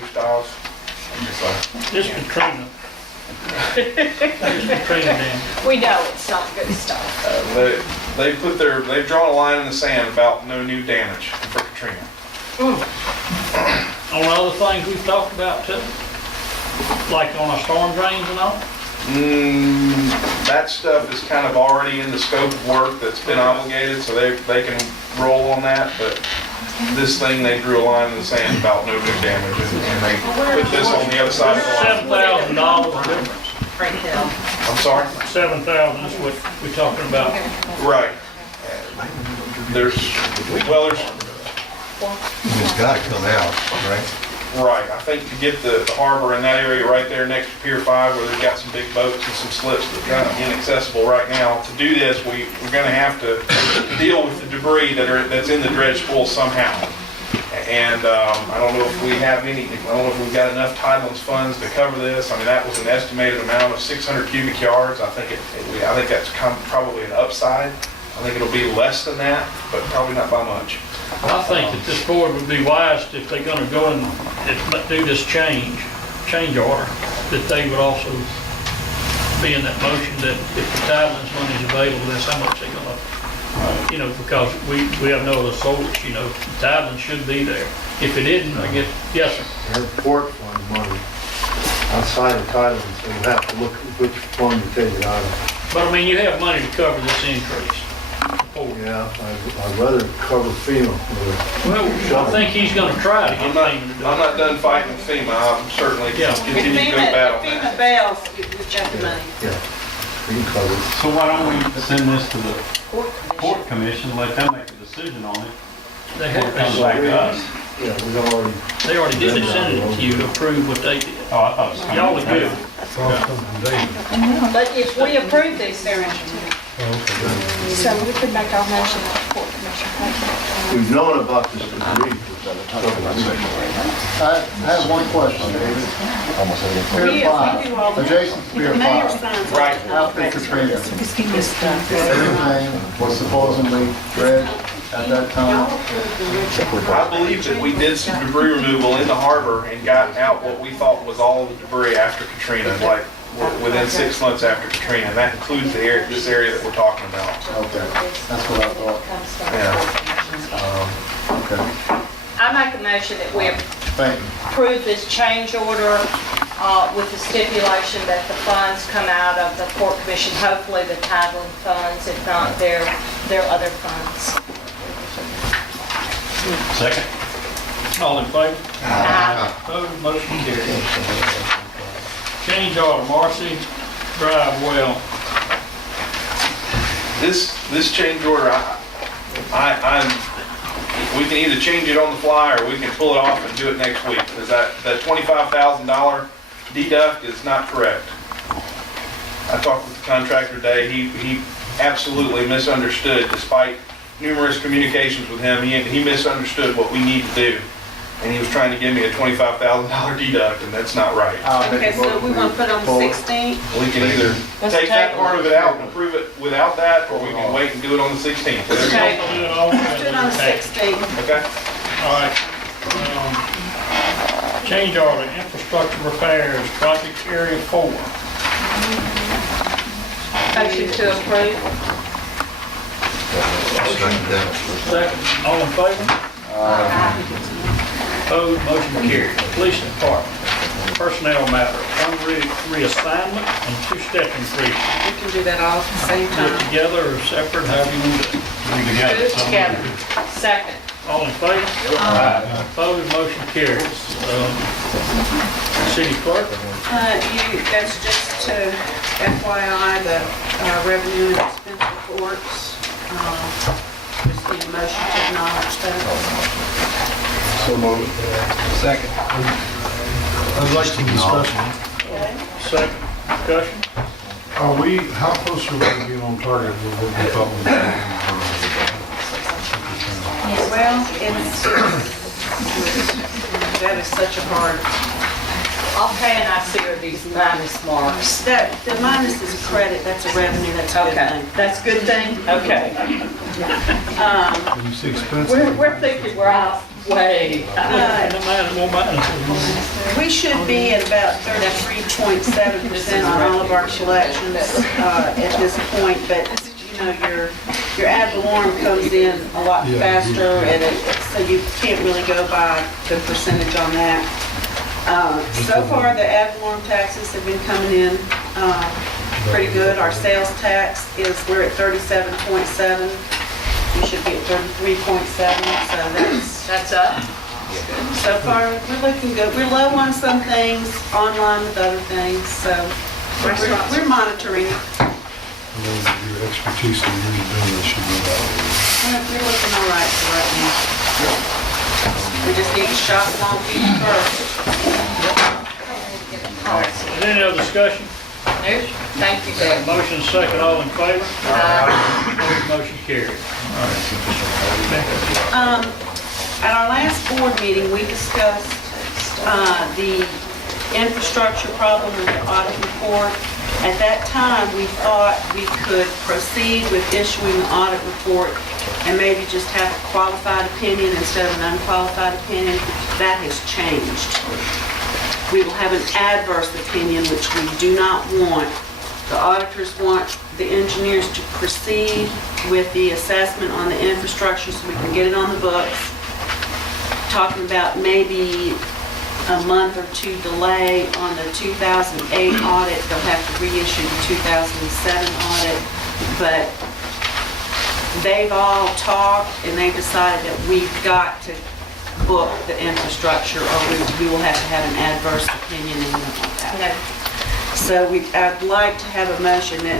New Styles. I'm just like, This Katrina. This Katrina damage. We know it's not good stuff. they've drawn a line in the sand about no new damage for Katrina. On other things we've talked about too, like on our storm drains and all. That stuff is kind of already in the scope of work that's been obligated, so they can roll on that, but this thing, they drew a line in the sand about no new damage, and they put this on the other side of the line. $7,000 difference. Frank Hill. I'm sorry? 7,000 is what we're talking about. Right. There's It's gotta come out, right? right, I think to get the harbor in that area right there next to Pier 5, where they've got some big boats and some slips that are kind of inaccessible right now, to do this, we're gonna have to deal with the debris that's in the dredge spool somehow. And I don't know if we have I don't know if we've got enough Tidelands funds to cover this. I mean, that was an estimated amount of 600 cubic yards. I think that's probably an upside. I think it'll be less than that, but probably not by much. I think that this board would be wise if they're gonna go and do this change order, that they would also be in that motion that if the Tidelands money is available, that's how much they're gonna, because we have no other source, Tidelands should be there. If it isn't, I guess, yes, sir. Airport fund money outside of Thailand, so you have to look at which fund to take it out of. But I mean, you have money to cover this increase. Yeah, I'd rather cover FEMA. Well, I think he's gonna try to get I'm not, FEMA to do I'm it. not done fighting FEMA. I'm certainly Yeah. continue to go battle If that. FEMA bails, we've got the money. Yeah, we can cover it. So why don't we send this to the Court commission. court commission, let them make a decision on it, They before it comes have, back to us? Yeah, we already. they already did send it to you to approve what they did. Oh, I thought it was coming. Y'all are good. But if we approve these, they're in. So we could make our motion at the court commission. We've known about this debris for several weeks. I have one question, David. Pier 5, adjacent to Pier 5, Right. after Katrina, everything was supposedly dredged at that time. I believe that we did some debris removal in the harbor and got out what we thought was all of the debris after Katrina, like within 6 months after Katrina. And that includes this area that we're talking about. Okay, that's what I thought. Yeah. Okay, I make a motion that we thank you. approve this change order with the stipulation that the funds come out of the court commission, hopefully the Tideland funds, if not their other funds. Second? All in favor? Aye. Opposed, motion carries. Change order, Marcy Drive well. This change order, we can either change it on the fly or we can pull it off and do it next week. Because that $25,000 deduct is not correct. I talked with the contractor today. He absolutely misunderstood, despite numerous communications with him. He misunderstood what we need to do. And he was trying to give me a $25,000 deduct, and that's not right. Okay, so we want to put on the 16th? We can either Let's take that table part it. of it out and approve it without that, or we can wait and do it on the 16th. Whatever you Okay. want. Do it all. Let's do it on the 16th. Okay? All right. Change order, infrastructure repairs, project area 4. Motion to approve. Second, all in favor? Opposed, motion carried. Police department, personnel matter, one reassignment and 2 step increases. We can do that all at the same Do it time. together or separate, however you want to do it. Do it together. Second. All in favor? Opposed, motion carries. City clerk? That's just to FYI, the revenue and expense reports. Just need a motion to acknowledge that. So moved. Second. I'd like some discussion. Second, discussion? How close are we to being on target with what we thought we were? Well, that is such a hard, Okay, and I see are these minus marks. the minus is a credit, that's a revenue, that's a good Okay, thing. that's a good thing? Okay. You see expenses? We're thinking we're out Way. No matter, more minuses. We should be at about 33.7% on all of our collections at this point, but, you know, your ad valorem comes in a lot faster, and so you can't really go by the percentage on that. So far, the ad valorem taxes have been coming in pretty good. Our sales tax we're at 37.7. We should be at 33.7, so That's up. so far, we're looking good. We're low on some things, online with other things, so we're monitoring. Your expertise in what you're doing, this should be about. We're looking all right for right now. We just need to shop along people first. Is there any other discussion? Nope. Thank you, Greg. Motion second, all in favor? Motion carried. At our last board meeting, we discussed the infrastructure problem with the audit report. At that time, we thought we could proceed with issuing the audit report and maybe just have a qualified opinion instead of an unqualified opinion. That has changed. We will have an adverse opinion, which we do not want. The auditors want the engineers to proceed with the assessment on the infrastructure so we can get it on the books. Talking about maybe a month or two delay on the 2008 audit. They'll have to reissue the 2007 audit. But they've all talked and they've decided that we've got to book the infrastructure or we will have to have an adverse opinion and we don't want that. So I'd like to have a motion that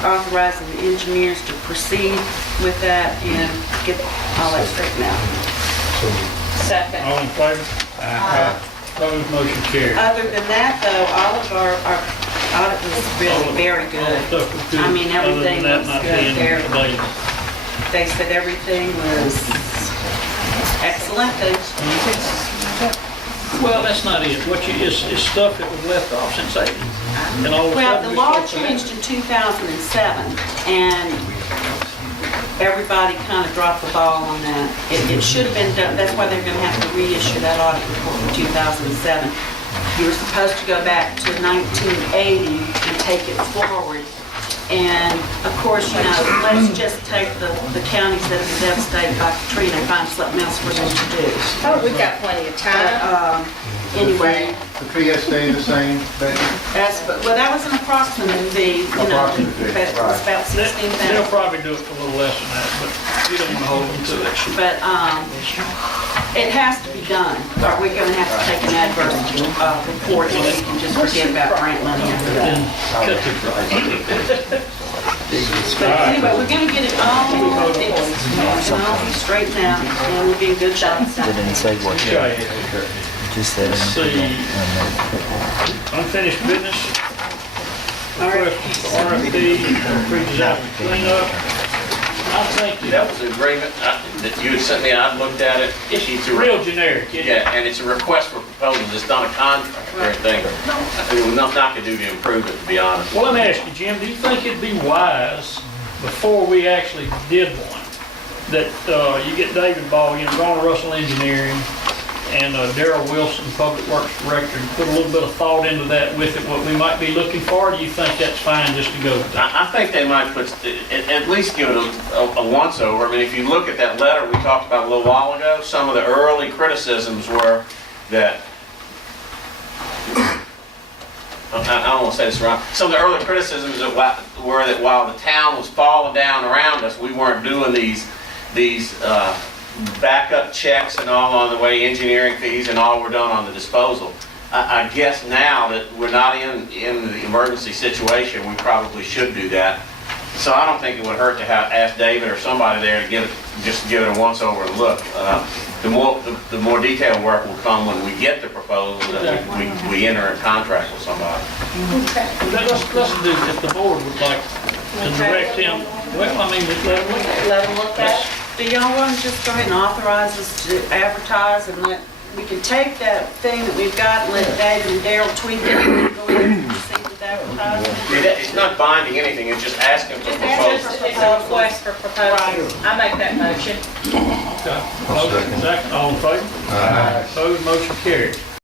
authorizing the engineers to proceed with that and get all that straightened out. Second. All in favor? Opposed, motion carried. Other than that, though, all of our audit was really very All the good. stuff was good. I mean, everything Other than was that not good being there. delayed. They said everything was excellent. Well, that's not it. It's stuff that was left off since 80. And all of a Well, sudden the we law start to have- changed in 2007, and everybody kind of dropped the ball on that. It should have been done, that's why they're going to have to reissue that audit report in 2007. You were supposed to go back to 1980 and take it forward. And of course, you know, let's just take the counties that have been devastated by Katrina and find something else for them to do. Oh, we've got plenty of time. Anyway, The fee has stayed the same, Becky? well, that was an approximate fee, you know, Approximate fee, but it was about They'll 16,000. probably do it for a little less than that, but you don't even hold them to it. But it has to be done, or we're gonna have to take an adverse report, and we can just forget about grant money after that. Then cut the price. But anyway, we're gonna get it all fixed, and all be straightened out, and we'll be in good shape. Didn't say what. Okay, Just said. let's see. Unfinished business. Request for RFP, pre-disaster cleanup. I think That was an agreement that you had sent me, I looked at it. it's It's a real generic. isn't it? Yeah, and it's a request for proposals, it's not a contract or anything. It was nothing I could do to improve it, to be honest. Well, let me ask you, Jim, do you think it'd be wise, before we actually did one, that you get David Ball, Garner Russell Engineering, and Darrell Wilson, Public Works Director, and put a little bit of thought into that with it, what we might be looking for? Or do you think that's fine just to go with that? I think they might put, at least give it a once-over. I mean, if you look at that letter we talked about a little while ago, some of the early criticisms were that, I don't want to say this wrong, some of the early criticisms were that while the town was falling down around us, we weren't doing these backup checks and all on the way, engineering fees and all were done on the disposal. I guess now that we're not in the emergency situation, we probably should do that. So I don't think it would hurt to ask David or somebody there to just give it a once-over look. The more detailed work will come when we get the proposal that we enter a contract with somebody. Let's do, if the board would like to direct him, well, I mean, just let him look at it. Let them look at it. Do y'all want to just go ahead and authorize us to advertise and let we can take that thing that we've got and let David and Daryl tweak it and go ahead and proceed with advertising. It's not binding anything, it's just asking for Just ask proposals. for It's a request for proposals. I make that motion. Okay. Motion second, all in favor? Opposed, motion carried.